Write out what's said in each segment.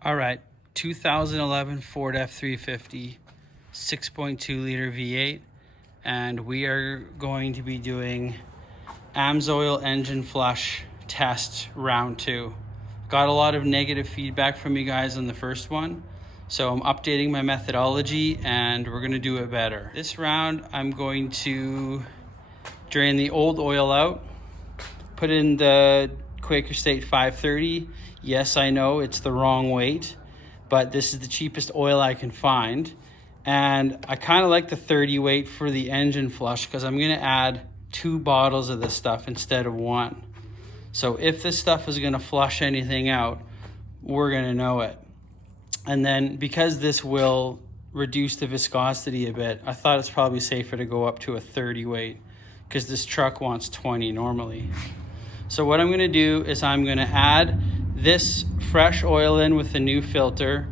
All right, 2011 Ford F350, 6.2 liter V8, and we are going to be doing Amsoil Engine Flush test round 2. Got a lot of negative feedback from you guys on the first one, so I'm updating my methodology and we're going to do it better. This round I'm going to drain the old oil out, put in the Quaker State 530. Yes, I know it's the wrong weight, but this is the cheapest oil I can find. And I kind of like the 30 weight for the engine flush because I'm going to add 2 bottles of this stuff instead of 1. So if this stuff is going to flush anything out, we're going to know it. And then because this will reduce the viscosity a bit, I thought it's probably safer to go up to a 30 weight because this truck wants 20 normally. So what I'm going to do is I'm going to add this fresh oil in with the new filter.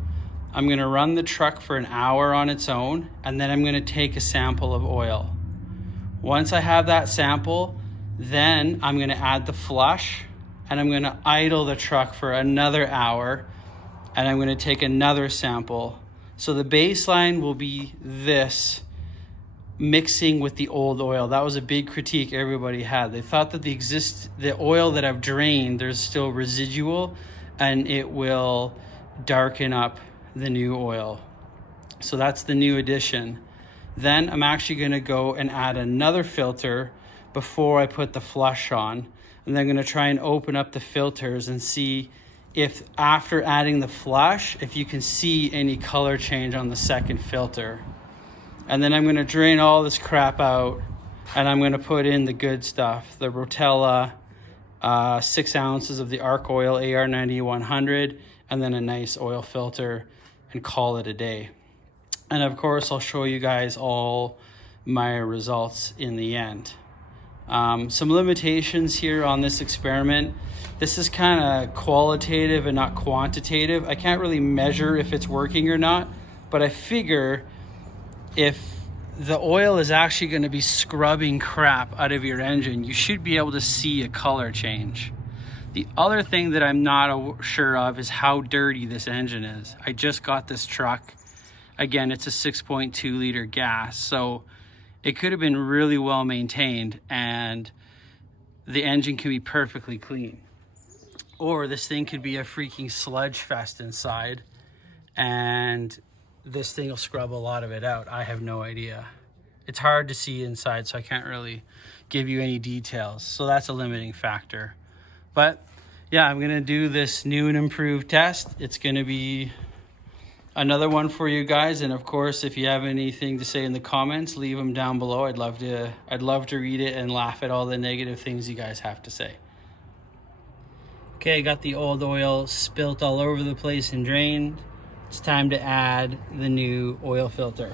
I'm going to run the truck for an hour on its own, and then I'm going to take a sample of oil. Once I have that sample, then I'm going to add the flush, and I'm going to idle the truck for another hour, and I'm going to take another sample. So the baseline will be this mixing with the old oil. That was a big critique everybody had. They thought that the oil that I've drained, there's still residual and it will darken up the new oil. So that's the new addition. Then I'm actually going to go and add another filter before I put the flush on. And then I'm going to try and open up the filters and see if after adding the flush, if you can see any color change on the second filter. And then I'm going to drain all this crap out and I'm going to put in the good stuff, the Rotella, 6 ounces of the Arc Oil AR9100, and then a nice oil filter, and call it a day. And of course, I'll show you guys all my results in the end. Some limitations here on this experiment. This is kind of qualitative and not quantitative. I can't really measure if it's working or not, but I figure if the oil is actually going to be scrubbing crap out of your engine, you should be able to see a color change. The other thing that I'm not sure of is how dirty this engine is. I just got this truck. Again, it's a 6.2 liter gas, so it could have been really well maintained and the engine can be perfectly clean. Or this thing could be a freaking sludge fest inside and this thing will scrub a lot of it out. I have no idea. It's hard to see inside, so I can't really give you any details. So that's a limiting factor. But yeah, I'm gonna do this new and improved test. It's gonna be another one for you guys. And of course, if you have anything to say in the comments, leave them down below. I'd love to read it and laugh at all the negative things you guys have to say. Okay, got the old oil spilt all over the place and drained. It's time to add the new oil filter.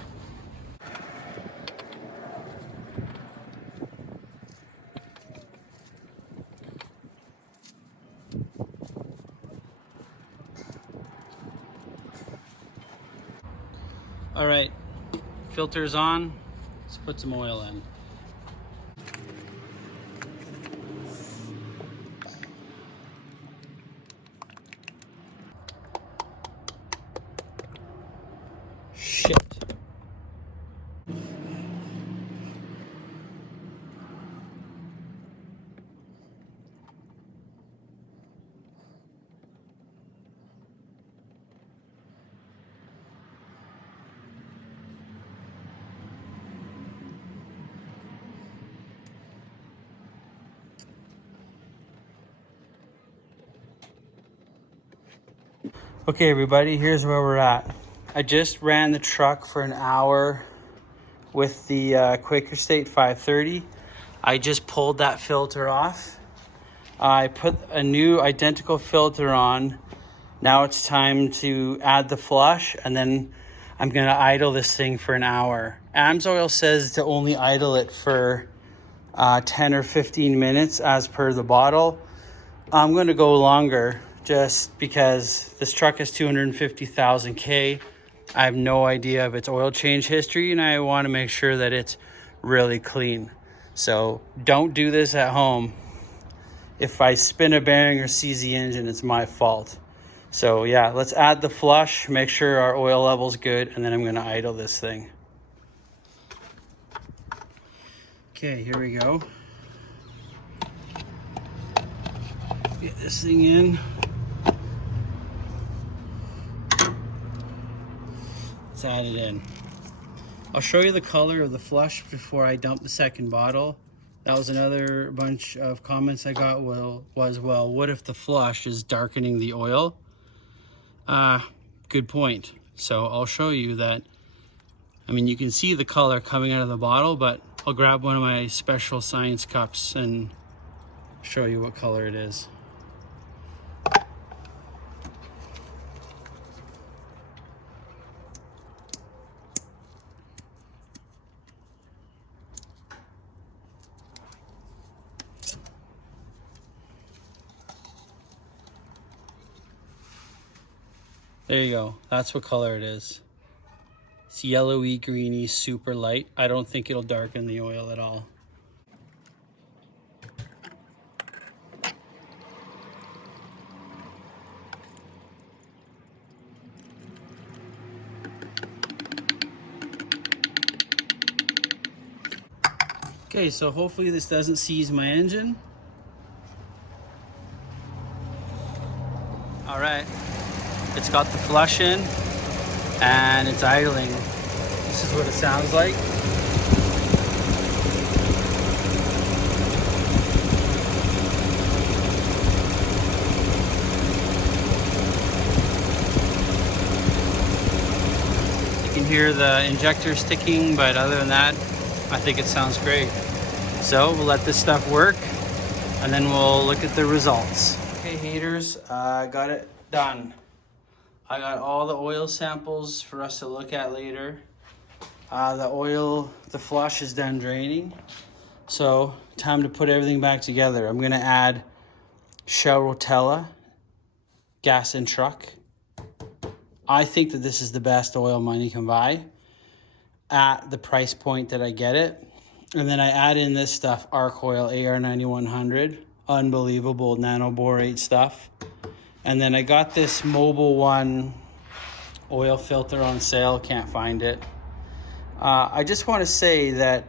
All right, filter's on. Let's put some oil in. Shit. Okay, everybody, here's where we're at. I just ran the truck for an hour with the Quaker State 530. I just pulled that filter off. I put a new identical filter on. Now it's time to add the flush, and then I'm gonna idle this thing for an hour. Amsoil says to only idle it for 10 or 15 minutes as per the bottle. I'm gonna go longer just because this truck has 250,000 K. I have no idea of its oil change history and I want to make sure that it's really clean. So don't do this at home. If I spin a bearing or seize the engine, it's my fault. So yeah, let's add the flush, make sure our oil level's good, and then I'm gonna idle this thing. Okay, here we go. Get this thing in. Let's add it in. I'll show you the color of the flush before I dump the second bottle. That was another bunch of comments I got was, what if the flush is darkening the oil? Good point. So I'll show you that. I mean, you can see the color coming out of the bottle, but I'll grab one of my special science cups and show you what color it is. There you go. That's what color it is. It's yellowy, greeny, super light. I don't think it'll darken the oil at all. Okay, so hopefully this doesn't seize my engine. All right, it's got the flush in and it's idling. This is what it sounds like. You can hear the injector sticking, but other than that, I think it sounds great. So we'll let this stuff work and then we'll look at the results. Okay, haters, I got it done. I got all the oil samples for us to look at later. The flush is done draining. So time to put everything back together. I'm gonna add Shell Rotella, gas and truck. I think that this is the best oil money can buy at the price point that I get it. And then I add in this stuff, Arc Oil AR9100, unbelievable nanoborate stuff. And then I got this Mobile One oil filter on sale, can't find it. I just want to say that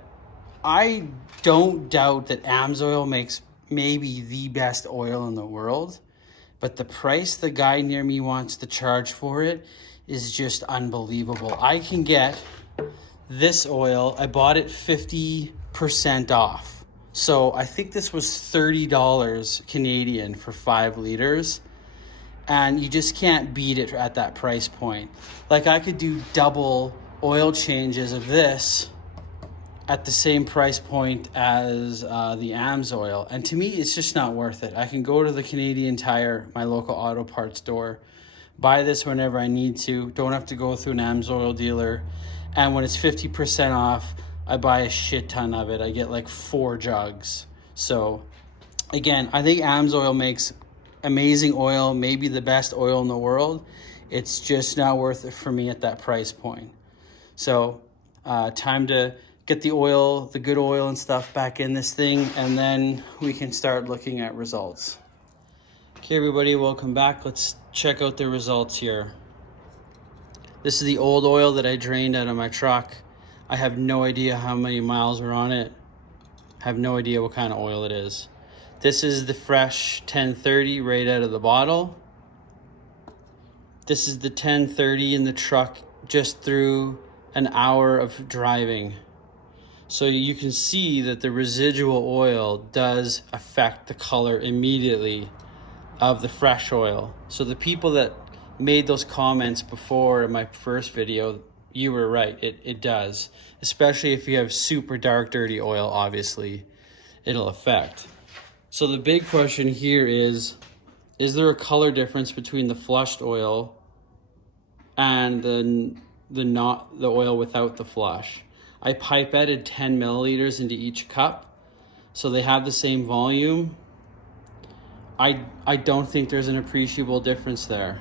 I don't doubt that Amsoil makes maybe the best oil in the world, but the price the guy near me wants to charge for it is just unbelievable. I can get this oil, I bought it 50% off. So I think this was $30 Canadian for 5 liters. And you just can't beat it at that price point. Like I could do double oil changes of this at the same price point as the Amsoil. And to me, it's just not worth it. I can go to the Canadian Tire, my local auto parts store, buy this whenever I need to, don't have to go through an Amsoil dealer. And when it's 50% off, I buy a shit ton of it. I get like 4 jugs. So again, I think Amsoil makes amazing oil, maybe the best oil in the world. It's just not worth it for me at that price point. So time to get the oil, the good oil and stuff back in this thing, and then we can start looking at results. Okay, everybody, welcome back. Let's check out the results here. This is the old oil that I drained out of my truck. I have no idea how many miles were on it. I have no idea what kind of oil it is. This is the fresh 1030 right out of the bottle. This is the 1030 in the truck just through an hour of driving. So you can see that the residual oil does affect the color immediately of the fresh oil. So the people that made those comments before in my first video, you were right, it does. Especially if you have super dark, dirty oil, obviously, it'll affect. So the big question here is there a color difference between the flushed oil and the oil without the flush? I pipetted 10 milliliters into each cup, so they have the same volume. I don't think there's an appreciable difference there.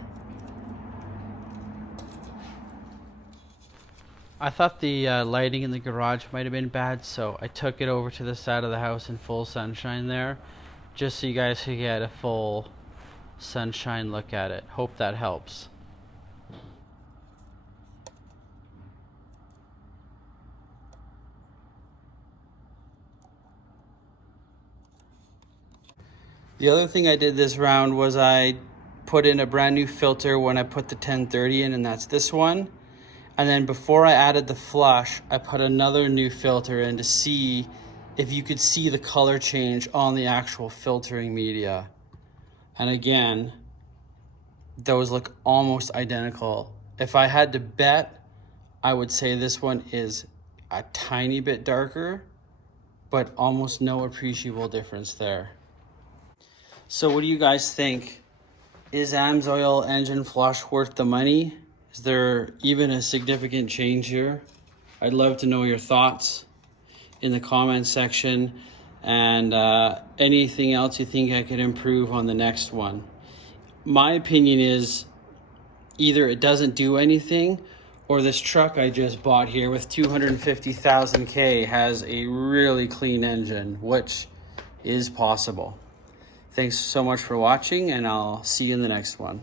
I thought the lighting in the garage might have been bad, so I took it over to the side of the house in full sunshine there, just so you guys could get a full sunshine look at it. Hope that helps. The other thing I did this round was I put in a brand new filter when I put the 1030 in, and that's this one. And then before I added the flush, I put another new filter in to see if you could see the color change on the actual filtering media. And again, those look almost identical. If I had to bet, I would say this one is a tiny bit darker, but almost no appreciable difference there. So what do you guys think? Is Amsoil Engine Flush worth the money? Is there even a significant change here? I'd love to know your thoughts in the comments section, and anything else you think I could improve on the next one. My opinion is either it doesn't do anything, or this truck I just bought here with 250,000 K has a really clean engine, which is possible. Thanks so much for watching, and I'll see you in the next one.